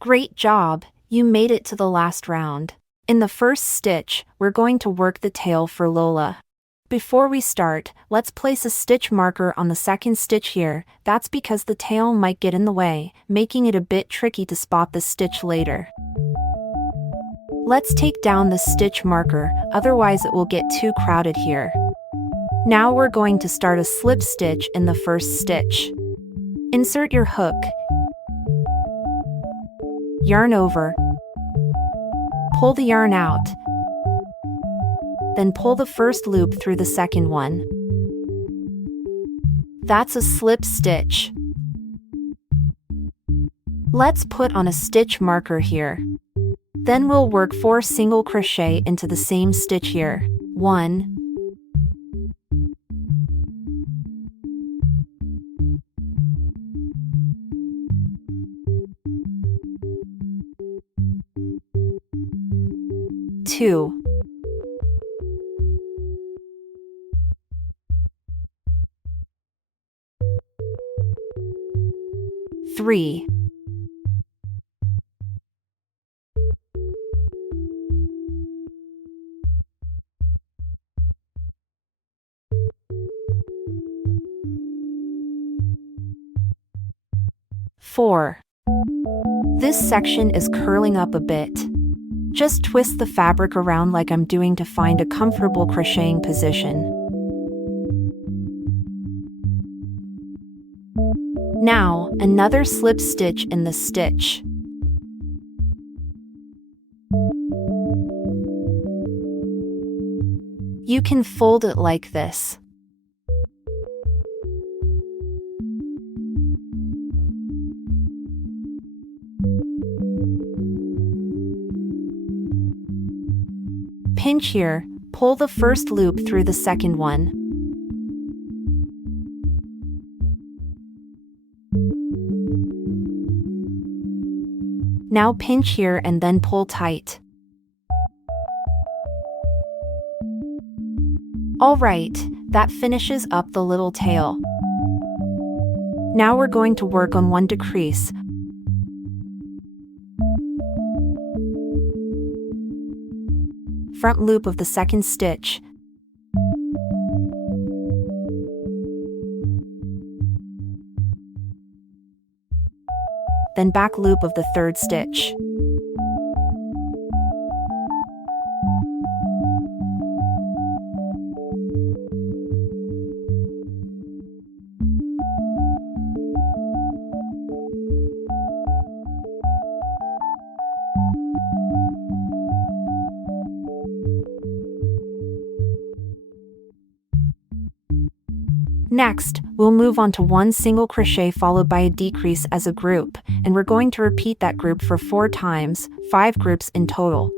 Great job, you made it to the last round. In the first stitch, we're going to work the tail for Lola. Before we start, let's place a stitch marker on the second stitch here. That's because the tail might get in the way, making it a bit tricky to spot the stitch later. Let's take down the stitch marker, otherwise it will get too crowded here. Now we're going to start a slip stitch in the first stitch. Insert your hook, yarn over, pull the yarn out, then pull the first loop through the second one. That's a slip stitch. Let's put on a stitch marker here. Then we'll work 4 single crochet into the same stitch here. 1, 2, 3, 4. This section is curling up a bit. Just twist the fabric around like I'm doing to find a comfortable crocheting position. Now, another slip stitch in the stitch. You can fold it like this. Pinch here, pull the first loop through the second one. Now pinch here and then pull tight. Alright, that finishes up the little tail. Now we're going to work on one decrease. Front loop of the second stitch. Then back loop of the third stitch. Next, we'll move on to one single crochet followed by a decrease as a group, and we're going to repeat that group for 4 times, 5 groups in total.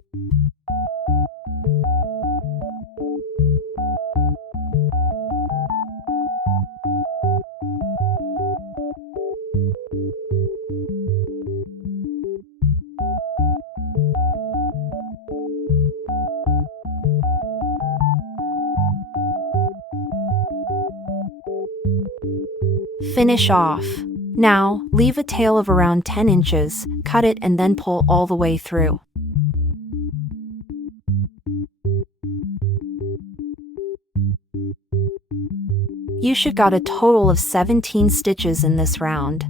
Finish off. Now, leave a tail of around 10 inches, cut it and then pull all the way through. You should got a total of 17 stitches in this round.